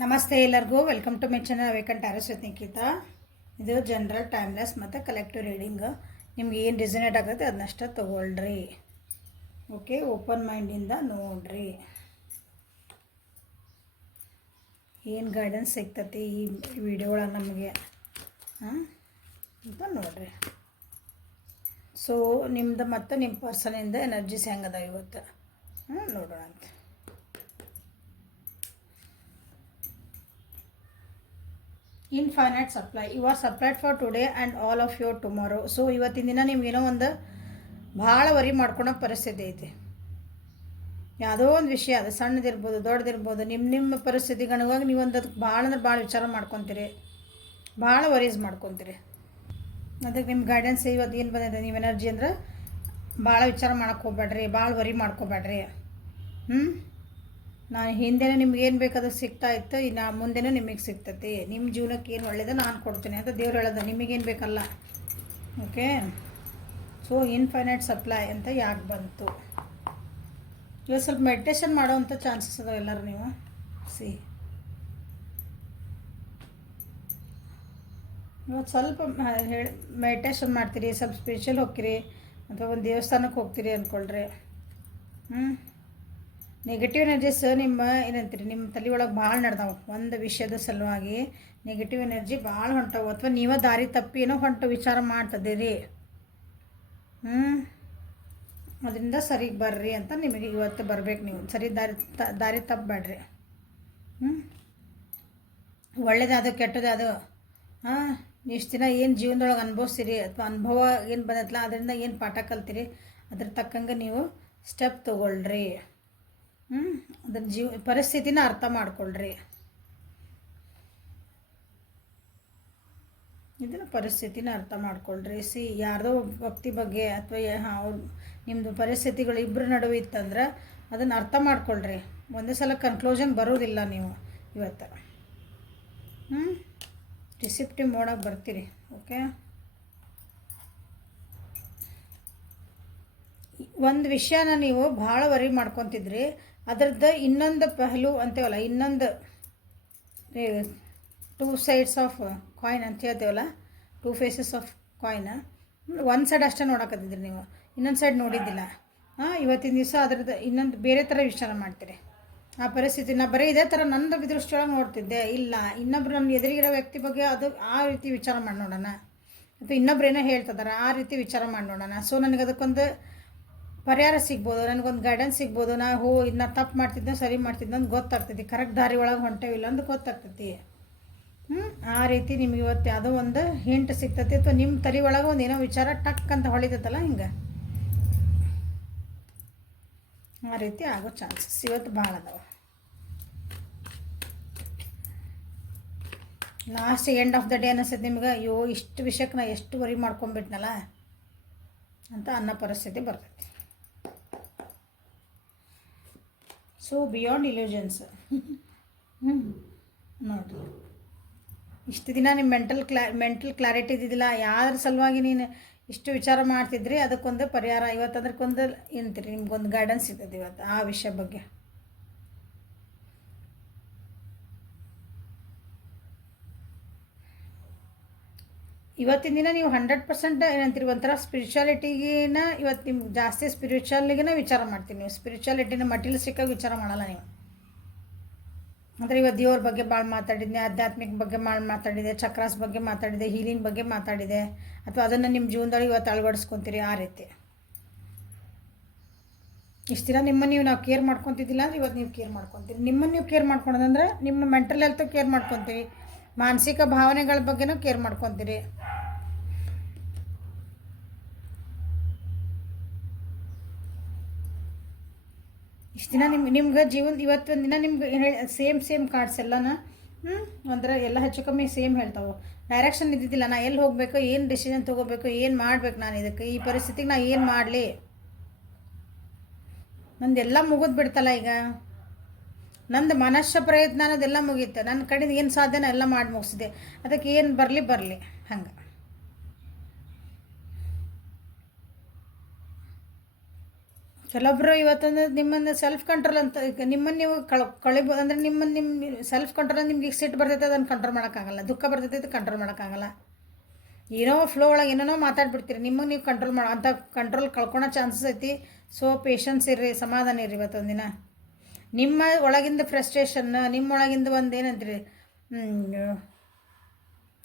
ನಮಸ್ತೆ ಎಲ್ಲರಿಗೂ welcome to my channel awaken tarots with Nikhita. ಇದು ಜನರಲ್ ಟೈಮ್ಲೆಸ್ ಮತ್ತು ಕಲೆಕ್ಟಿವ್ ರೀಡಿಂಗ್. ನಿಮ್ಗೆ ಏನು ರಿಸನೇಟ್ ಆಗುತ್ತೆ ಅದನ್ನಷ್ಟ ತೊಗೊಳ್ರಿ. ಓಕೆ, ಓಪನ್ ಮೈಂಡಿಂದ ನೋಡ್ರಿ ಏನು ಗೈಡೆನ್ಸ್ ಸಿಗ್ತತಿ ಈ ವಿಡಿಯೋ ಒಳಗೆ ನಮಗೆ ಅಂತ ನೋಡ್ರಿ. ಸೊ ನಿಮ್ದು ಮತ್ತು ನಿಮ್ಮ ಪರ್ಸನಿಂದ ಎನರ್ಜೀಸ್ ಹೆಂಗದ ಇವತ್ತು ನೋಡೋಣ ಅಂತ. Infinite supply, you are supplied for today and all of your tomorrow. So ಇವತ್ತಿನ ದಿನ ನಿಮ್ಗೇನೋ ಒಂದು ಭಾಳ ವರಿ ಮಾಡ್ಕೊಳೋ ಪರಿಸ್ಥಿತಿ ಐತಿ. ಯಾವುದೋ ಒಂದು ವಿಷಯ ಅದು ಸಣ್ಣದಿರ್ಬೋದು ದೊಡ್ಡದಿರ್ಬೋದು, ನಿಮ್ಮ ಪರಿಸ್ಥಿತಿಗೆ ಅನುವಾಗಿ ನೀವು ಒಂದು ಅದಕ್ಕೆ ಭಾಳ ಅಂದ್ರೆ ಭಾಳ ವಿಚಾರ ಮಾಡ್ಕೊತೀರಿ, ಭಾಳ ವರೀಸ್ ಮಾಡ್ಕೊತೀರಿ. ಅದಕ್ಕೆ ನಿಮ್ಮ ಗೈಡೆನ್ಸ್ ಇವತ್ತು ಏನು ಬಂದಿದೆ, ನೀವು ಎನರ್ಜಿ ಅಂದ್ರೆ ಭಾಳ ವಿಚಾರ ಮಾಡೋಕ್ಕೆ ಹೋಗ್ಬೇಡ್ರಿ, ಭಾಳ ವರಿ ಮಾಡ್ಕೋಬೇಡ್ರಿ. ನಾನು ಹಿಂದೆನೇ ನಿಮ್ಗೆ ಏನು ಬೇಕಾದ್ರೂ ಸಿಗ್ತಾ ಇತ್ತು, ಇನ್ನು ಮುಂದೆನೂ ನಿಮಗೆ ಸಿಗ್ತೈತಿ. ನಿಮ್ಮ ಜೀವನಕ್ಕೆ ಏನು ಒಳ್ಳೇದು ನಾನು ಕೊಡ್ತೀನಿ ಅಂತ ದೇವ್ರು ಹೇಳೋದು, ನಿಮಗೇನು ಬೇಕಲ್ಲ. ಓಕೆ, ಸೊ ಇನ್ಫೈನೈಟ್ ಸಪ್ಲೈ ಅಂತ ಯಾಕೆ ಬಂತು? ಇವತ್ತು ಸ್ವಲ್ಪ ಮೆಡಿಟೇಷನ್ ಮಾಡೋವಂಥ ಚಾನ್ಸಸ್ ಅದಾವೆ ಎಲ್ಲರೂ. ನೀವು ಇವತ್ತು ಸ್ವಲ್ಪ ಮೆಡಿಟೇಷನ್ ಮಾಡ್ತೀರಿ, ಸ್ವಲ್ಪ ಸ್ಪಿರಿಚುವಲ್ ಹೋಗ್ತೀರಿ ಅಥವಾ ಒಂದು ದೇವಸ್ಥಾನಕ್ಕೆ ಹೋಗ್ತೀರಿ ಅಂದ್ಕೊಳ್ರಿ. ನೆಗೆಟಿವ್ ಎನರ್ಜೀಸ್ ನಿಮ್ಮ ಏನಂತೀರಿ ನಿಮ್ಮ ತಲೆ ಒಳಗೆ ಭಾಳ ನಡೆದಾವೆ. ಒಂದು ವಿಷಯದ ಸಲುವಾಗಿ ನೆಗೆಟಿವ್ ಎನರ್ಜಿ ಭಾಳ ಹೊಂಟವು, ಅಥವಾ ನೀವೇ ದಾರಿ ತಪ್ಪಿ ಏನೋ ಹೊಂಟು ವಿಚಾರ ಮಾಡ್ತದಿರಿ. ಅದರಿಂದ ಸರಿಗೆ ಬರ್ರಿ ಅಂತ ನಿಮಗೆ ಇವತ್ತು ಬರಬೇಕು. ನೀವು ಸರಿ ದಾರಿ ತಪ್ಪಬೇಡ್ರಿ. ಒಳ್ಳೇದಾದ ಕೆಟ್ಟದಾದ ಇಷ್ಟು ದಿನ ಏನು ಜೀವನದೊಳಗೆ ಅನುಭವಿಸ್ತೀರಿ ಅಥವಾ ಅನುಭವ ಏನು ಬಂದೈತಲ್ಲ ಅದರಿಂದ ಏನು ಪಾಠ ಕಲ್ತೀರಿ, ಅದ್ರ ತಕ್ಕಂಗೆ ನೀವು ಸ್ಟೆಪ್ ತೊಗೊಳ್ರಿ. ಅದರ ಪರಿಸ್ಥಿತಿನ ಅರ್ಥ ಮಾಡ್ಕೊಳ್ರಿ. ಇದನ್ನು ಪರಿಸ್ಥಿತಿನ ಅರ್ಥ ಮಾಡ್ಕೊಳ್ರಿ. ಯಾರ್ದೋ ವ್ಯಕ್ತಿ ಬಗ್ಗೆ ಅಥವಾ ಅವ್ರು ನಿಮ್ಮದು ಪರಿಸ್ಥಿತಿಗಳು ಇಬ್ಬರ ನಡುವೆ ಇತ್ತಂದ್ರೆ ಅದನ್ನು ಅರ್ಥ ಮಾಡ್ಕೊಳ್ರಿ. ಒಂದೇ ಸಲ ಕನ್ಕ್ಲೂಷನ್ ಬರೋದಿಲ್ಲ. ನೀವು ಇವತ್ತು ರಿಸಿಪ್ಟಿವ್ ಮೋಡಾಗಿ ಬರ್ತೀರಿ. ಓಕೆ, ಒಂದು ವಿಷಯನ ನೀವು ಭಾಳ ವರಿ ಮಾಡ್ಕೊತಿದ್ರಿ, ಅದರದ್ದು ಇನ್ನೊಂದು ಪಹಲು ಅಂತೇವಲ್ಲ, ಇನ್ನೊಂದು ಟೂ ಸೈಡ್ಸ್ ಆಫ್ ಕಾಯಿನ್ ಅಂತ ಹೇಳ್ತೇವಲ್ಲ, ಟೂ ಫೇಸಸ್ ಆಫ್ ಕಾಯಿನ್. ಒಂದು ಸೈಡ್ ಅಷ್ಟೇ ನೋಡಕತ್ತಿದ್ರಿ ನೀವು, ಇನ್ನೊಂದು ಸೈಡ್ ನೋಡಿದ್ದಿಲ್ಲ. ಇವತ್ತಿನ ದಿವಸ ಅದ್ರದ್ದು ಇನ್ನೊಂದು ಬೇರೆ ಥರ ವಿಚಾರ ಮಾಡ್ತೀರಿ. ಆ ಪರಿಸ್ಥಿತಿ ನಾ ಬರೀ ಇದೇ ಥರ ನನ್ನ ದೃಷ್ಟಿಯೊಳಗೆ ನೋಡ್ತಿದ್ದೆ, ಇಲ್ಲ ಇನ್ನೊಬ್ರು ನನ್ನ ಎದುರಿಗಿರೋ ವ್ಯಕ್ತಿ ಬಗ್ಗೆ ಅದು ಆ ರೀತಿ ವಿಚಾರ ಮಾಡಿ ನೋಡೋಣ, ಅಥವಾ ಇನ್ನೊಬ್ರು ಏನೋ ಹೇಳ್ತಿದ್ದಾರೆ ಆ ರೀತಿ ವಿಚಾರ ಮಾಡಿ ನೋಡೋಣ. ಸೊ ನನಗೆ ಅದಕ್ಕೊಂದು ಪರಿಹಾರ ಸಿಗ್ಬೋದು, ನನಗೊಂದು ಗೈಡೆನ್ಸ್ ಸಿಗ್ಬೋದು. ಇದನ್ನ ತಪ್ಪು ಮಾಡ್ತಿದ್ದೆ ಸರಿ ಮಾಡ್ತಿದ್ದೆ ಅಂತ ಗೊತ್ತಾಗ್ತೈತಿ, ಕರೆಕ್ಟ್ ದಾರಿ ಒಳಗೆ ಹೊಂಟೇವಿಲ್ಲ ಅಂತ ಗೊತ್ತಾಗ್ತೈತಿ. ಆ ರೀತಿ ನಿಮ್ಗೆ ಇವತ್ತು ಯಾವುದೋ ಒಂದು ಹಿಂಟ್ ಸಿಗ್ತೈತಿ, ಅಥವಾ ನಿಮ್ಮ ತಲೆ ಒಳಗೆ ಒಂದು ಏನೋ ವಿಚಾರ ಟಕ್ ಅಂತ ಹೊಳಿತೈತಲ್ಲ, ಹಿಂಗೆ ಆ ರೀತಿ ಆಗೋ ಚಾನ್ಸಸ್ ಇವತ್ತು ಭಾಳ ಅದಾವೆ. Last end of the day ಅನ್ನಿಸ್ತೈತೆ ನಿಮ್ಗೆ, ಅಯ್ಯೋ ಇಷ್ಟು ವಿಷಯಕ್ಕೆ ನಾ ಎಷ್ಟು ವರಿ ಮಾಡ್ಕೊಂಬಿಟ್ನಲ್ಲ ಅಂತ ಅನ್ನೋ ಪರಿಸ್ಥಿತಿ ಬರ್ತೈತಿ. ಸೊ ಬಿಯಾಂಡ್ ಇಲ್ಯೂಷನ್ಸ್ ನೋಡಿರಿ. ಇಷ್ಟು ದಿನ ನಿಮ್ಮ ಮೆಂಟಲ್ ಕ್ಲಾರಿಟಿ ಇದ್ದಿದ್ದಿಲ್ಲ, ಯಾರ ಸಲುವಾಗಿ ನೀನು ಇಷ್ಟು ವಿಚಾರ ಮಾಡ್ತಿದ್ರಿ ಅದಕ್ಕೊಂದು ಪರಿಹಾರ ಇವತ್ತು, ಅದಕ್ಕೊಂದು ಏನಂತೀರಿ ನಿಮ್ಗೊಂದು ಗೈಡೆನ್ಸ್ ಸಿಗ್ತದೆ ಇವತ್ತು ಆ ವಿಷಯ ಬಗ್ಗೆ. ಇವತ್ತಿನ ದಿನ ನೀವು 100% ಏನಂತೀರಿ ಒಂಥರ ಸ್ಪಿರಿಚುವಾಲಿಟಿಗಿನ ಇವತ್ತು ನಿಮ್ಗೆ ಜಾಸ್ತಿ ಸ್ಪಿರಿಚುವಲ್ಗಿನ ವಿಚಾರ ಮಾಡ್ತೀನಿ. ನೀವು ಸ್ಪಿರಿಚುವಾಲಿಟಿನ ಮಟೀರಿಯಲಿಸ್ಟಿಕ್ಕಾಗಿ ವಿಚಾರ ಮಾಡಲ್ಲ ನೀವು. ಅಂದರೆ ಇವತ್ತು ದೇವ್ರ ಬಗ್ಗೆ ಭಾಳ ಮಾತಾಡಿದ್ದೆ, ಆಧ್ಯಾತ್ಮಿಕ ಬಗ್ಗೆ ಭಾಳ ಮಾತಾಡಿದೆ, ಚಕ್ರಾಸ್ ಬಗ್ಗೆ ಮಾತಾಡಿದೆ, ಹೀಲಿಂಗ್ ಬಗ್ಗೆ ಮಾತಾಡಿದೆ, ಅಥವಾ ಅದನ್ನು ನಿಮ್ಮ ಜೀವನದೊಳಗೆ ಇವತ್ತು ಅಳವಡಿಸ್ಕೊತೀರಿ ಆ ರೀತಿ. ಇಷ್ಟು ದಿನ ನಿಮ್ಮನ್ನು ನಾವು ಕೇರ್ ಮಾಡ್ಕೊತಿದ್ದಿಲ್ಲ ಅಂದ್ರೆ ಇವತ್ತು ನೀವು ಕೇರ್ ಮಾಡ್ಕೊತೀರಿ. ನಿಮ್ಮನ್ನು ನೀವು ಕೇರ್ ಮಾಡ್ಕೊಳೋದಂದ್ರೆ ನಿಮ್ಮ ಮೆಂಟಲ್ ಹೆಲ್ತ್ ಕೇರ್ ಮಾಡ್ಕೊತೀವಿ, ಮಾನಸಿಕ ಭಾವನೆಗಳ ಬಗ್ಗೆನೂ ಕೇರ್ ಮಾಡ್ಕೊತೀರಿ. ಇಷ್ಟು ದಿನ ನಿಮ್ಗೆ ಜೀವನ ಇವತ್ತೊಂದು ದಿನ ನಿಮ್ಗೆ ಸೇಮ್ ಕಾರ್ಡ್ಸ್ ಎಲ್ಲನ ಅಂದ್ರೆ ಎಲ್ಲ ಹೆಚ್ಚು ಕಮ್ಮಿ ಸೇಮ್ ಹೇಳ್ತಾವೆ. ಡೈರೆಕ್ಷನ್ ಇದ್ದಿದ್ದಿಲ್ಲ, ನಾ ಎಲ್ಲಿ ಹೋಗಬೇಕು, ಏನು ಡಿಸಿಷನ್ ತೊಗೋಬೇಕು, ಏನು ಮಾಡ್ಬೇಕು, ನಾನು ಇದಕ್ಕೆ ಈ ಪರಿಸ್ಥಿತಿಗೆ ನಾ ಏನು ಮಾಡಲಿ, ನಂದೆಲ್ಲ ಮುಗಿದು ಬಿಡ್ತಲ್ಲ ಈಗ, ನಂದು ಮನಸ್ಸ ಪ್ರಯತ್ನ ಅನ್ನೋದೆಲ್ಲ ಮುಗೀತು, ನನ್ನ ಕಡೆಯಿಂದ ಏನು ಸಾಧ್ಯನ ಎಲ್ಲ ಮಾಡಿ ಮುಗಿಸಿದೆ, ಅದಕ್ಕೆ ಏನು ಬರಲಿ ಹಂಗೆ. ಕೆಲವೊಬ್ಬರು ಇವತ್ತೊಂದು ನಿಮ್ಮನ್ನು ಸೆಲ್ಫ್ ಕಂಟ್ರೋಲ್ ಅಂತ ಈಗ ನಿಮ್ಮನ್ನು ನೀವು ಕಳಿಬೋದು ಅಂದರೆ ನಿಮ್ಮ ಸೆಲ್ಫ್ ಕಂಟ್ರೋಲ್ ನಿಮ್ಗೆ ಈಗ ಸಿಟ್ಟು ಬರ್ತೈತೆ ಅದನ್ನು ಕಂಟ್ರೋಲ್ ಮಾಡೋಕ್ಕಾಗಲ್ಲ, ದುಃಖ ಬರ್ತೈತೆ ಅದು ಕಂಟ್ರೋಲ್ ಮಾಡೋಕ್ಕಾಗಲ್ಲ. ಏನೋ ಫ್ಲೋ ಒಳಗೆ ಏನೇನೋ ಮಾತಾಡ್ಬಿಡ್ತೀರಿ, ನಿಮಗೆ ನೀವು ಕಂಟ್ರೋಲ್ ಮಾಡೋ ಅಂಥ ಕಂಟ್ರೋಲ್ ಕಳ್ಕೊಳೋ ಚಾನ್ಸಸ್ ಐತಿ. ಸೊ ಪೇಷನ್ಸ್ ಇರ್ರಿ, ಸಮಾಧಾನ ಇರ್ರಿ. ಇವತ್ತೊಂದಿನ ನಿಮ್ಮ ಒಳಗಿಂದ ಫ್ರಸ್ಟ್ರೇಷನ್, ನಿಮ್ಮೊಳಗಿಂದ ಒಂದು ಏನಂತೀರಿ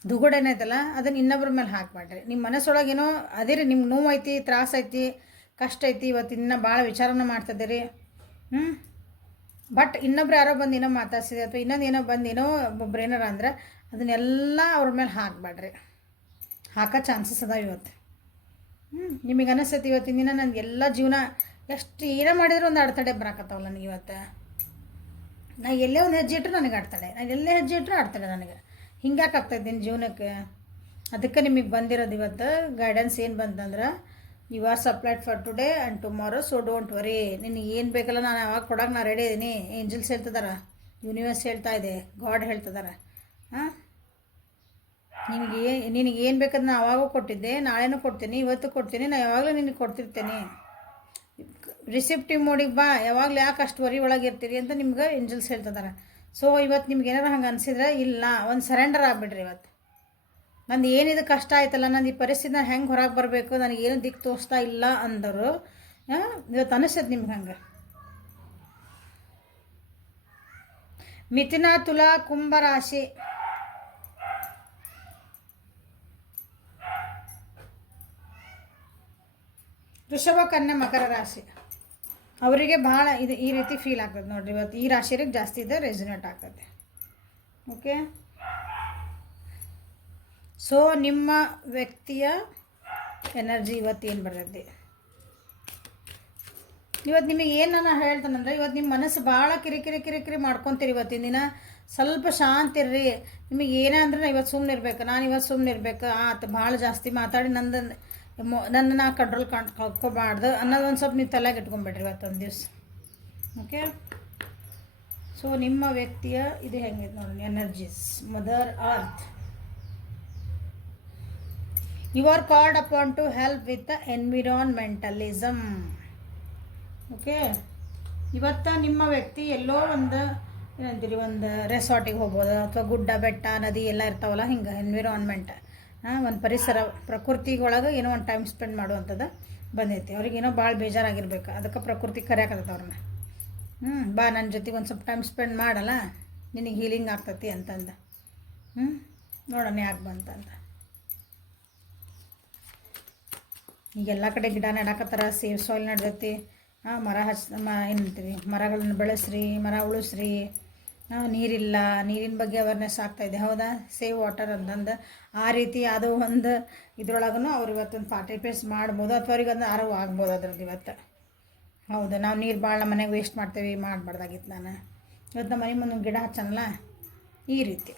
ದುಗುಡ ಏನೈತಲ್ಲ ಅದನ್ನು ಇನ್ನೊಬ್ರ ಮೇಲೆ ಹಾಕಬೇಡ್ರಿ. ನಿಮ್ಮ ಮನಸ್ಸೊಳಗೇನೋ ಅದೇ ರೀ, ನಿಮ್ಗೆ ನೋವು ಐತಿ, ತ್ರಾಸ ಐತಿ, ಕಷ್ಟ ಐತಿ, ಇವತ್ತು ಇನ್ನೂ ಭಾಳ ವಿಚಾರನ ಮಾಡ್ತಿದ್ದೀರಿ. ಬಟ್ ಇನ್ನೊಬ್ರು ಯಾರೋ ಬಂದು ಏನೋ ಮಾತಾಡ್ಸಿದೆ ಅಥವಾ ಇನ್ನೊಂದು ಏನೋ ಬಂದು ಏನೋ ಒಬ್ಬೊಬ್ರು ಏನಾರ ಅಂದ್ರೆ ಅದನ್ನೆಲ್ಲ ಅವ್ರ ಮೇಲೆ ಹಾಕಬೇಡ್ರಿ. ಹಾಕೋ ಚಾನ್ಸಸ್ ಅದಾವೆ ಇವತ್ತು. ನಿಮಗೆ ಅನಿಸ್ತೈತಿ ಇವತ್ತಿನ ದಿನ ನನಗೆ ಎಲ್ಲ ಜೀವನ ಎಷ್ಟು ಏನೋ ಮಾಡಿದ್ರು ಒಂದು ಅಡೆತಡೆ ಬರಾಕತ್ತಾವಲ್ಲ ನನಗೆ ಇವತ್ತು. ನಾ ಎಲ್ಲೇ ಒಂದು ಹೆಜ್ಜೆ ಇಟ್ಟರು ನನಗೆ ಆಡ್ತಾಳೆ, ನಾನು ಎಲ್ಲೇ ಹೆಜ್ಜೆ ಇಟ್ಟರು ಆಡ್ತಾಳೆ ನನಗೆ. ಹಿಂಗ್ಯಾಕೆ ಆಗ್ತಾಯಿದ್ದೀನಿ ಜೀವನಕ್ಕೆ? ಅದಕ್ಕೆ ನಿಮಗೆ ಬಂದಿರೋದು ಇವತ್ತು ಗೈಡೆನ್ಸ್ ಏನು ಬಂತಂದ್ರೆ, you are supplied for today and tomorrow, so don't worry. ನಿನಗೆ ಏನು ಬೇಕಲ್ಲ ನಾನು ಅವಾಗ ಕೊಡೋಕೆ ನಾನು ರೆಡಿ ಇದ್ದೀನಿ. ಏಂಜಲ್ಸ್ ಹೇಳ್ತಿದಾರ, ಯೂನಿವರ್ಸ್ ಹೇಳ್ತಾ ಇದೆ, ಗಾಡ್ ಹೇಳ್ತಿದಾರ. ನಿನಗೆ ಏನು ಬೇಕಾದ್ರೆ ನಾನು ಅವಾಗೂ ಕೊಟ್ಟಿದ್ದೆ, ನಾಳೆನೂ ಕೊಡ್ತೀನಿ, ಇವತ್ತು ಕೊಡ್ತೀನಿ, ನಾನು ಯಾವಾಗಲೂ ನಿನಗೆ ಕೊಡ್ತಿರ್ತೇನೆ. ರಿಸಿಪ್ಟಿವ್ ಮೋಡಿಗೆ ಬಾ, ಯಾವಾಗಲೂ ಯಾಕೆ ಅಷ್ಟು ವರಿ ಒಳಗಿರ್ತೀರಿ ಅಂತ ನಿಮ್ಗೆ ಏಂಜಲ್ಸ್ ಹೇಳ್ತಿದಾರೆ. ಸೊ ಇವತ್ತು ನಿಮ್ಗೆ ಏನಾರು ಹಂಗೆ ಅನಿಸಿದ್ರೆ ಇಲ್ಲ, ಒಂದು ಸರೆಂಡರ್ ಆಗಿಬಿಡ್ರಿ. ಇವತ್ತು ನಂದು ಏನಿದು ಕಷ್ಟ ಆಯ್ತಲ್ಲ, ನಂದು ಈ ಪರಿಸ್ಥಿತಿನ ಹೆಂಗೆ ಹೊರಗೆ ಬರಬೇಕು, ನನಗೇನು ದಿಕ್ಕು ತೋರಿಸ್ತಾ ಇಲ್ಲ ಅಂದರು ಇವತ್ತು ಅನಿಸ್ತದೆ ನಿಮ್ಗೆ ಹಂಗೆ. ಮಿಥುನ, ತುಲಾ, ಕುಂಭ ರಾಶಿ, ವೃಷಭ, ಕನ್ಯಾ, ಮಕರ ರಾಶಿ ಅವರಿಗೆ ಭಾಳ ಇದು ಈ ರೀತಿ ಫೀಲ್ ಆಗ್ತದೆ ನೋಡಿರಿ. ಇವತ್ತು ಈ ರಾಶಿಯರಿಗೆ ಜಾಸ್ತಿ ಇದೆ ರೆಸಿನೇಟ್ ಆಗ್ತದೆ. ಓಕೆ, ಸೊ ನಿಮ್ಮ ವ್ಯಕ್ತಿಯ ಎನರ್ಜಿ ಇವತ್ತು ಏನು ಬರ್ತೈತಿ, ಇವತ್ತು ನಿಮಗೆ ಏನು ನಾನು ಹೇಳ್ತಾನಂದ್ರೆ, ಇವತ್ತು ನಿಮ್ಮ ಮನಸ್ಸು ಭಾಳ ಕಿರಿಕಿರಿ ಮಾಡ್ಕೊತೀರಿ. ಇವತ್ತಿನ ದಿನ ಸ್ವಲ್ಪ ಶಾಂತಿ ಇರ್ರಿ. ನಿಮಗೆ ಏನೇ ಅಂದ್ರೆ ಇವತ್ತು ಸುಮ್ಮನೆ ಇರ್ಬೇಕು, ನಾನು ಇವತ್ತು ಸುಮ್ಮನೆ ಇರ್ಬೇಕು, ಆತು ಭಾಳ ಜಾಸ್ತಿ ಮಾತಾಡಿ ನನ್ನ ನಾ ಕಂಟ್ರೋಲ್ ಕಳ್ಕೊಬಾರ್ದು ಅನ್ನೋದೊಂದು ಸ್ವಲ್ಪ ನೀವು ತಲೆಗೆ ಇಟ್ಕೊಂಬಿಡ್ರಿ ಇವತ್ತೊಂದು ದಿವಸ. ಓಕೆ, ಸೊ ನಿಮ್ಮ ವ್ಯಕ್ತಿಯ ಇದು ಹೆಂಗಿದೆ ನೋಡಿ energies. Mother earth, you are called upon to help with the environmentalism. Okay, ಇವತ್ತು ನಿಮ್ಮ ವ್ಯಕ್ತಿ ಎಲ್ಲೋ ಒಂದು ಏನಂತೀರಿ, ಒಂದು ರೆಸಾರ್ಟಿಗೆ ಹೋಗ್ಬೋದು, ಅಥವಾ ಗುಡ್ಡ ಬೆಟ್ಟ ನದಿ ಎಲ್ಲ ಇರ್ತಾವಲ್ಲ, ಹಿಂಗೆ ಎನ್ವಿರಾನ್ಮೆಂಟ್, ಒಂದು ಪರಿಸರ ಪ್ರಕೃತಿಗೊಳಗೆ ಏನೋ ಒಂದು ಟೈಮ್ ಸ್ಪೆಂಡ್ ಮಾಡುವಂಥದ್ದು ಬಂದೈತಿ. ಅವ್ರಿಗೇನೋ ಭಾಳ ಬೇಜಾರಾಗಿರ್ಬೇಕು, ಅದಕ್ಕೆ ಪ್ರಕೃತಿ ಕರೆಯಾಕತ್ತೈತೆ ಅವ್ರನ್ನ. ಬಾ ನನ್ನ ಜೊತೆಗೆ ಒಂದು ಸ್ವಲ್ಪ ಟೈಮ್ ಸ್ಪೆಂಡ್ ಮಾಡಲ್ಲ, ನಿನಗೆ ಹೀಲಿಂಗ್ ಆಗ್ತೈತಿ ಅಂತಂದು. ನೋಡೋಣ ಯಾಕೆ ಬಂತಂತ. ಈಗೆಲ್ಲ ಕಡೆ ಗಿಡ ನೆಡಾಕತ್ತಾರ, ಸೇವ್ ಸಾಯಿಲ್ ನಡೆದೈತಿ. ಮರ ಏನಂತೀವಿ, ಮರಗಳನ್ನು ಬೆಳೆಸ್ರಿ, ಮರ ಉಳಿಸ್ರಿ. ನೀರಿಲ್ಲ, ನೀರಿನ ಬಗ್ಗೆ ಅವೇರ್ನೆಸ್ ಆಗ್ತಾಯಿದೆ, ಹೌದಾ? ಸೇವ್ ವಾಟರ್ ಅಂತಂದು ಆ ರೀತಿ ಅದು ಒಂದು ಇದ್ರೊಳಗೂ ಅವ್ರು ಇವತ್ತೊಂದು ಪಾರ್ಟಿಸಿಪೇಟ್ ಮಾಡ್ಬೋದು, ಅಥವಾ ಅವ್ರಿಗೆ ಒಂದು ಅರಿವು ಆಗ್ಬೋದು ಅದ್ರದ್ದು ಇವತ್ತು. ಹೌದು, ನಾವು ನೀರು ಭಾಳ ನಮ್ಮ ಮನೆಗೆ ವೇಸ್ಟ್ ಮಾಡ್ತೇವೆ, ಮಾಡಬಾರ್ದಾಗಿತ್ತು. ನಾನು ಇವತ್ತು ನಮ್ಮ ಮನೆ ಮುಂದೆ ಗಿಡ ಹಚ್ಚನಲ್ಲ, ಈ ರೀತಿ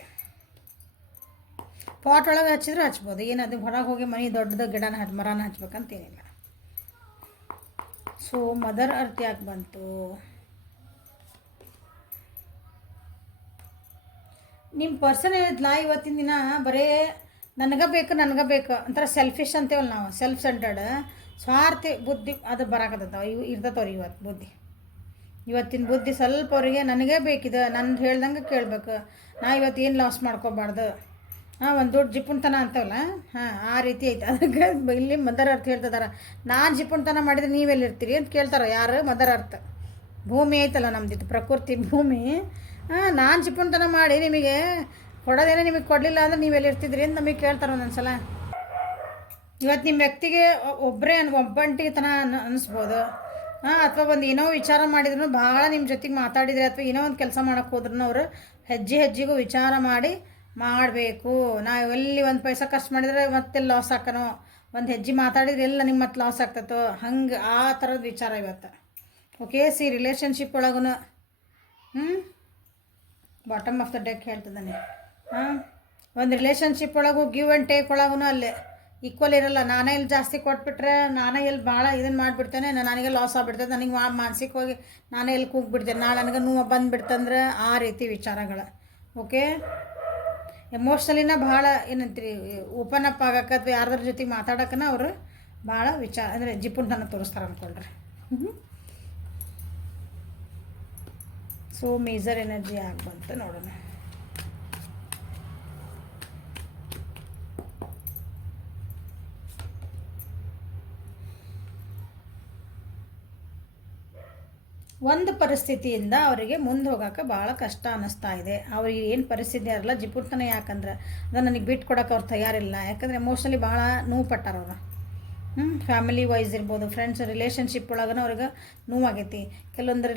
ಪಾಟ್ ಒಳಗೆ ಹಚ್ಚಿದ್ರೆ ಹಚ್ಬೋದು, ಏನದು ಹೊರಗೆ ಹೋಗಿ ಮನೆ ದೊಡ್ಡದು ಗಿಡನ ಮರನ ಹಚ್ಬೇಕಂತೇನಿಲ್ಲ. ಸೊ ಮದರ್ ಅರ್ತ್ ಯಾಕೆ ಬಂತು? ನಿಮ್ಮ ಪರ್ಸನ್ ಹೇಳಿದ್ಲ ಇವತ್ತಿನ ದಿನ ಬರೀ ನನಗೆ ಬೇಕು ಒಂಥರ ಸೆಲ್ಫಿಶ್ ಅಂತೇವಲ್ಲ ನಾವು, ಸೆಲ್ಫ್ ಸೆಂಟರ್ಡ್, ಸ್ವಾರ್ಥಿ ಬುದ್ಧಿ ಅದು ಬರಾಕತ್ತವ. ಇವು ಇರ್ತವ್ರಿಗೆ ಇವತ್ತು ಬುದ್ಧಿ, ಇವತ್ತಿನ ಬುದ್ಧಿ ಸ್ವಲ್ಪ ಅವರಿಗೆ ನನಗೇ ಬೇಕಿದೆ, ನಂದು ಹೇಳ್ದಂಗೆ ಕೇಳಬೇಕು, ನಾ ಇವತ್ತು ಏನು ಲಾಸ್ ಮಾಡ್ಕೋಬಾರ್ದು, ಒಂದು ದೊಡ್ಡ ಜಿಪುಣ್ತನ ಅಂತವಲ್ಲ, ಆ ರೀತಿ ಐತೆ. ಅದಕ್ಕೆ ಇಲ್ಲಿ ಮದರ್ ಅರ್ಥ ಹೇಳ್ತಿದಾರೆ, ನಾನು ಜಿಪುಣ್ತನ ಮಾಡಿದರೆ ನೀವೆಲ್ಲಿರ್ತೀರಿ ಅಂತ ಕೇಳ್ತಾರೆ. ಯಾರು? ಮದರ್ ಅರ್ಥ. ಭೂಮಿ ಐತಲ್ಲ ನಮ್ದಿತ್ತು, ಪ್ರಕೃತಿ ಭೂಮಿ. ನಾನು ಜಿಪುಣ್ತನ ಮಾಡಿ ನಿಮಗೆ ಕೊಡೋದೇನೋ ನಿಮಗೆ ಕೊಡಲಿಲ್ಲ ಅಂದ್ರೆ ನೀವೆಲ್ಲಿರ್ತಿದ್ರಿ ಅಂತ ನಮಗೆ ಕೇಳ್ತಾರೆ ಒಂದೊಂದು ಸಲ. ಇವತ್ತು ನಿಮ್ಮ ವ್ಯಕ್ತಿಗೆ ಒಬ್ಬಂಟಿತನ ಅನ್ನಿಸ್ಬೋದು, ಅಥವಾ ಒಂದು ಏನೋ ವಿಚಾರ ಮಾಡಿದ್ರು, ಭಾಳ ನಿಮ್ಮ ಜೊತೆಗೆ ಮಾತಾಡಿದರೆ, ಅಥವಾ ಏನೋ ಒಂದು ಕೆಲಸ ಮಾಡೋಕ್ಕೆ ಹೋದ್ರೂ ಅವರು ಹೆಜ್ಜೆಗೂ ವಿಚಾರ ಮಾಡಬೇಕು. ನಾವು ಎಲ್ಲಿ ಒಂದು ಪೈಸಾ ಖರ್ಚು ಮಾಡಿದರೆ ಮತ್ತೆ ಲಾಸ್ ಹಾಕೋಣ, ಒಂದು ಹೆಜ್ಜೆ ಮಾತಾಡಿದ್ರೆ ಎಲ್ಲ ನಿಮ್ಮ ಮತ್ತೆ ಲಾಸ್ ಆಗ್ತೈತೋ, ಹಂಗೆ ಆ ಥರದ ವಿಚಾರ ಇವತ್ತು. ಓಕೆ, ರಿಲೇಷನ್ಶಿಪ್ ಒಳಗೂ ಬಾಟಮ್ ಆಫ್ ದ ಡೆಕ್ ಹೇಳ್ತಿದ್ದಾನೆ. ಒಂದು ರಿಲೇಷನ್ಶಿಪ್ ಒಳಗೂ ಗಿವ್ ಆ್ಯಂಡ್ ಟೇಕ್ ಒಳಗೂ ಅಲ್ಲೇ ಈಕ್ವಲ್ ಇರಲ್ಲ. ನಾನೇ ಇಲ್ಲಿ ಜಾಸ್ತಿ ಕೊಟ್ಬಿಟ್ರೆ ನಾನೇ ಎಲ್ಲಿ ಭಾಳ ಇದನ್ನು ಮಾಡಿಬಿಡ್ತೇನೆ, ನನಗೆ ಲಾಸ್ ಆಗಿಬಿಡ್ತೈತೆ, ನನಗೆ ಮಾನಸಿಕವಾಗಿ ನಾನೇ ಎಲ್ಲಿ ಕೂಗ್ಬಿಡ್ತೇನೆ, ನಾಳೆ ನನಗೆ ನೋವು ಬಂದುಬಿಡ್ತಂದ್ರೆ ಆ ರೀತಿ ವಿಚಾರಗಳು. ಓಕೆ, ಎಮೋಷ್ನಲಿನ ಭಾಳ ಏನಂತೀರಿ ಓಪನ್ ಅಪ್ ಆಗಕ್ಕೆ, ಅಥವಾ ಯಾರ್ದ್ರ ಜೊತೆಗೆ ಮಾತಾಡೋಕ್ಕನ ಅವರು ಭಾಳ ವಿಚಾರ ಅಂದರೆ ಜಿಪುಣ್ತನ ತೋರಿಸ್ತಾರೆ ಅಂದ್ಕೊಳ್ರಿ. ಸೊ ಮೇಜರ್ ಎನರ್ಜಿ ಆಗ್ಬಂತ ನೋಡೋಣ. ಒಂದು ಪರಿಸ್ಥಿತಿಯಿಂದ ಅವರಿಗೆ ಮುಂದೆ ಹೋಗೋಕೆ ಭಾಳ ಕಷ್ಟ ಅನ್ನಿಸ್ತಾ ಇದೆ. ಅವ್ರಿಗೆ ಏನು ಪರಿಸ್ಥಿತಿ ಇರಲ್ಲ ಜಿಪುಟ್ತನ, ಯಾಕಂದ್ರೆ ಅದನ್ನು ನನಗೆ ಬಿಟ್ಟು ಕೊಡೋಕೆ ಅವ್ರು ತಯಾರಿಲ್ಲ. ಯಾಕಂದರೆ ಎಮೋಷ್ನಲಿ ಭಾಳ ನೋವು ಪಟ್ಟಾರ ಅವ್ರು. ಫ್ಯಾಮಿಲಿ ವೈಸ್ ಇರ್ಬೋದು, ಫ್ರೆಂಡ್ಸ್ ರಿಲೇಷನ್ಶಿಪ್ ಒಳಗೂ ಅವ್ರಿಗೆ ನೋವಾಗೈತಿ. ಕೆಲವೊಂದು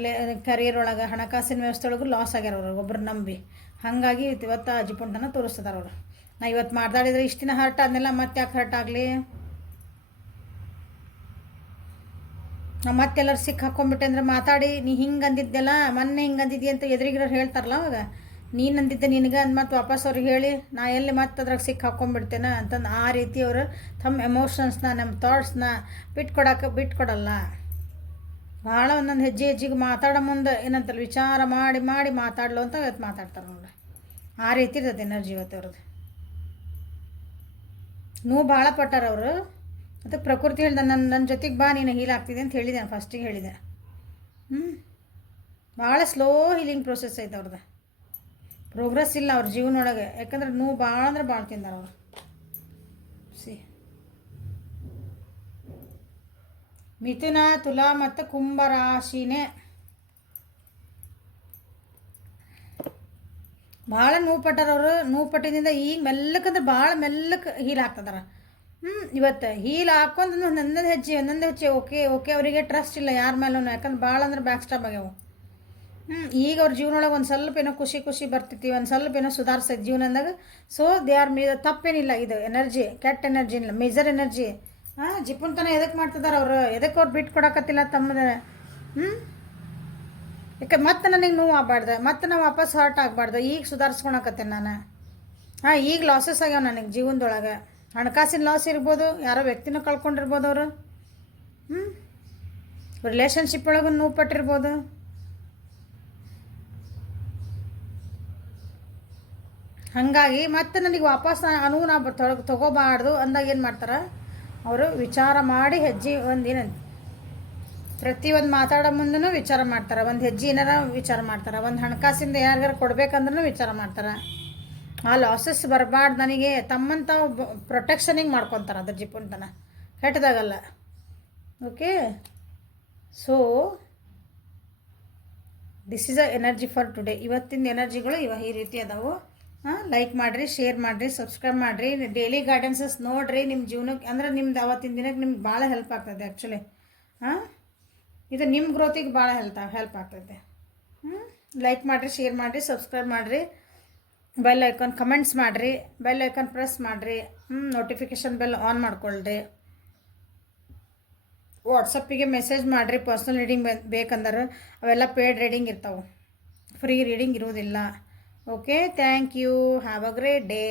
ಕರಿಯರ್ ಒಳಗೆ, ಹಣಕಾಸಿನ ವ್ಯವಸ್ಥೆ ಒಳಗೂ ಲಾಸ್ ಆಗ್ಯಾರ ಅವ್ರಿಗೆ ಒಬ್ಬರು ನಂಬಿ. ಹಾಗಾಗಿ ಇವತ್ತು ಜಿಪುಂಟನ ತೋರಿಸ್ತಿದಾರೆ ಅವರು. ನಾ ಇವತ್ತು ಮಾತಾಡಿದ್ರೆ ಇಷ್ಟಿನ ಹರ್ಟ್ ಆದ್ಮೇಲೆ ಮತ್ತೆ ಯಾಕೆ ಹರ್ಟ್ ಆಗಲಿ? ನಾವು ಮತ್ತೆಲ್ಲರೂ ಸಿಕ್ಕ ಹಾಕ್ಕೊಂಬಿಟ್ಟೆ ಅಂದ್ರೆ ಮಾತಾಡಿ ನೀ ಹಿಂಗೆ ಅಂದಿದ್ದೆಲ್ಲ ಮೊನ್ನೆ ಹಿಂಗೆ ಅಂದಿದ್ದಿ ಅಂತ ಎದುರಿಗಿರೋರು ಹೇಳ್ತಾರಲ್ಲ ಅವಾಗ, ನೀನು ಅಂದಿದ್ದೆ ನಿನಗೆ ಅಂದು ಮತ್ತೆ ವಾಪಸ್ ಅವ್ರಿಗೆ ಹೇಳಿ ನಾ ಎಲ್ಲಿ ಮತ್ತೆ ಅದ್ರಾಗ ಸಿಕ್ಕ ಹಾಕ್ಕೊಂಬಿಡ್ತೇನೆ ಅಂತಂದು ಆ ರೀತಿ ಅವರು ತಮ್ಮ ಎಮೋಷನ್ಸ್ನ, ನಮ್ಮ ಥಾಟ್ಸ್ನ ಬಿಟ್ಕೊಡಲ್ಲ. ಭಾಳ ಒಂದೊಂದು ಹೆಜ್ಜೆಗೆ ಮಾತಾಡೋ ಮುಂದೆ ಏನಂತಲ್ಲ ವಿಚಾರ ಮಾಡಿ ಮಾಡಿ ಮಾತಾಡ್ಲು ಅಂತ ಇವತ್ತು ಮಾತಾಡ್ತಾರೆ ನೋಡ್ರಿ. ಆ ರೀತಿ ಇರ್ತದೆ ಎನರ್ಜಿ ಇವತ್ತು ಅವ್ರದ್ದು. ನೋವು ಭಾಳ ಪಟ್ಟಾರ ಅವರು. ಮತ್ತು ಪ್ರಕೃತಿ ಹೇಳ್ದೆ ನನ್ನ ಜೊತೆಗೆ ಬಾ, ನೀನು ಹೀಲ್ ಆಗ್ತಿದೆ ಅಂತ ಹೇಳಿದೆ. ನಾನು ಫಸ್ಟಿಗೆ ಹೇಳಿದೆ. ಭಾಳ ಸ್ಲೋ ಹೀಲಿಂಗ್ ಪ್ರೊಸೆಸ್ ಐತೆ ಅವ್ರದ್ದು. ಪ್ರೋಗ್ರೆಸ್ ಇಲ್ಲ ಅವ್ರ ಜೀವನ ಒಳಗೆ. ಯಾಕಂದ್ರೆ ನೋವು ಭಾಳ ಅಂದ್ರೆ ಭಾಳ ತಿಂದಾರ ಅವರು. ಮಿಥುನ, ತುಲಾ ಮತ್ತು ಕುಂಭ ರಾಶಿನೇ ಭಾಳ ನೋವು ಪಟ್ಟಾರ ಅವರು. ನೋವು ಪಟ್ಟಿದಿಂದ ಈಗ ಮೆಲ್ಲಕ್ಕಂದ್ರೆ ಭಾಳ ಮೆಲ್ಲಕ್ಕೆ ಹೀಲ್ ಆಗ್ತದಾರ. ಇವತ್ತು ಹೀಲ್ ಹಾಕ್ಕೊಂಡು ಒಂದೊಂದು ಹೆಜ್ಜೆ ಓಕೆ ಅವರಿಗೆ ಟ್ರಸ್ಟ್ ಇಲ್ಲ ಯಾರ ಮೇಲೂ. ಯಾಕಂದ್ರೆ ಭಾಳ ಅಂದ್ರೆ ಬ್ಯಾಕ್ ಸ್ಟಾಪ್ ಆಗ್ಯಾವ. ಈಗ ಅವ್ರ ಜೀವನೊಳಗೆ ಒಂದು ಸ್ವಲ್ಪ ಏನೋ ಖುಷಿ ಬರ್ತಿತ್ತು, ಒಂದು ಸ್ವಲ್ಪ ಏನೋ ಸುಧಾರಿಸೈತೆ ಜೀವನದಾಗ. ಸೊ ದೇ ಆರ್ ತಪ್ಪೇನಿಲ್ಲ. ಇದು ಎನರ್ಜಿ ಕೆಟ್ಟ ಎನರ್ಜಿ ಇಲ್ಲ, ಮೇಜರ್ ಎನರ್ಜಿ. ಜಿಪುನ್ತನ ಎದಕ್ಕೆ ಮಾಡ್ತಿದ್ದಾರೆ ಅವರು? ಎದಕ್ಕೆ ಅವ್ರು ಬಿಟ್ಟು ಕೊಡಕತ್ತಿಲ್ಲ ತಮ್ಮದ? ಯಾಕೆ ಮತ್ತೆ ನನಗೆ ನೋವು ಆಗಬಾರ್ದು, ಮತ್ತೆ ನಾವು ವಾಪಸ್ ಹರ್ಟ್ ಆಗಬಾರ್ದು. ಈಗ ಸುಧಾರಿಸ್ಕೊಳಕತ್ತೇನೆ ನಾನು. ಈಗ ಲಾಸಸ್ ಆಗ್ಯಾವ ನನಗೆ ಜೀವನದೊಳಗೆ. ಹಣಕಾಸಿನ ಲಾಸ್ ಇರ್ಬೋದು, ಯಾರೋ ವ್ಯಕ್ತಿನ ಕಳ್ಕೊಂಡಿರ್ಬೋದು ಅವರು. ರಿಲೇಷನ್ಶಿಪ್ ಒಳಗೂ ನೋವು ಪಟ್ಟಿರ್ಬೋದು. ಹಾಗಾಗಿ ಮತ್ತೆ ನನಗೆ ವಾಪಸ್ ಅನುವು ನಾ ತೊಗೋಬಾರ್ದು ಅಂದಾಗ ಏನು ಮಾಡ್ತಾರೆ ಅವರು? ವಿಚಾರ ಮಾಡಿ ಹೆಜ್ಜೆ ಏನಂತ ಪ್ರತಿಯೊಂದು ಮಾತಾಡೋ ಮುಂದೂ ವಿಚಾರ ಮಾಡ್ತಾರೆ. ಒಂದು ಹೆಜ್ಜೆ ಏನಾರ ವಿಚಾರ ಮಾಡ್ತಾರೆ. ಒಂದು ಹಣಕಾಸಿಂದ ಯಾರಿಗಾರು ಕೊಡ್ಬೇಕಂದ್ರೂ ವಿಚಾರ ಮಾಡ್ತಾರೆ. ಆ ಲಾಸಸ್ ಬರಬಾರ್ದು ನನಗೆ ತಮ್ಮಂತ ಪ್ರೊಟೆಕ್ಷನಿಗೆ ಮಾಡ್ಕೊತಾರೆ ಅದ್ರ ಜಿಪುನ್ತನ. ಕೆಟ್ಟದಾಗಲ್ಲ. Okay, so this is a energy for today. ಇವತ್ತಿನ ಎನರ್ಜಿಗಳು ಈ ರೀತಿ ಅದಾವು. ಲೈಕ್ ಮಾಡಿರಿ, ಶೇರ್ ಮಾಡಿರಿ, ಸಬ್ಸ್ಕ್ರೈಬ್ ಮಾಡಿರಿ. ಡೈಲಿ ಗೈಡೆನ್ಸಸ್ ನೋಡಿರಿ. ನಿಮ್ಮ ಜೀವನಕ್ಕೆ ಅಂದ್ರೆ ನಿಮ್ದು ಅವತ್ತಿನ ದಿನಕ್ಕೆ ನಿಮ್ಗೆ ಭಾಳ ಹೆಲ್ಪ್ ಆಗ್ತದೆ ಆ್ಯಕ್ಚುಲಿ. ಇದು ನಿಮ್ಮ ಗ್ರೋತಿಗೆ ಭಾಳ ಹೆಲ್ಪ್ ಆಗ್ತದೆ. ಲೈಕ್ ಮಾಡಿರಿ, ಶೇರ್ ಮಾಡಿರಿ, ಸಬ್ಸ್ಕ್ರೈಬ್ ಮಾಡಿರಿ. ಬೆಲ್ ಐಕಾನ್ ಕಮೆಂಟ್ಸ್ ಮಾಡಿರಿ, ಬೆಲ್ ಐಕಾನ್ ಪ್ರೆಸ್ ಮಾಡಿರಿ. ನೋಟಿಫಿಕೇಷನ್ ಬೆಲ್ ಆನ್ ಮಾಡ್ಕೊಳ್ರಿ. ವಾಟ್ಸಪ್ಪಿಗೆ ಮೆಸೇಜ್ ಮಾಡಿರಿ. ಪರ್ಸ್ನಲ್ ರೀಡಿಂಗ್ ಬೇಕಂದ್ರೆ ಅವೆಲ್ಲ ಪೇಯ್ಡ್ ರೀಡಿಂಗ್ ಇರ್ತಾವೆ, ಫ್ರೀ ರೀಡಿಂಗ್ ಇರುವುದಿಲ್ಲ. Okay, thank you. Have a great day.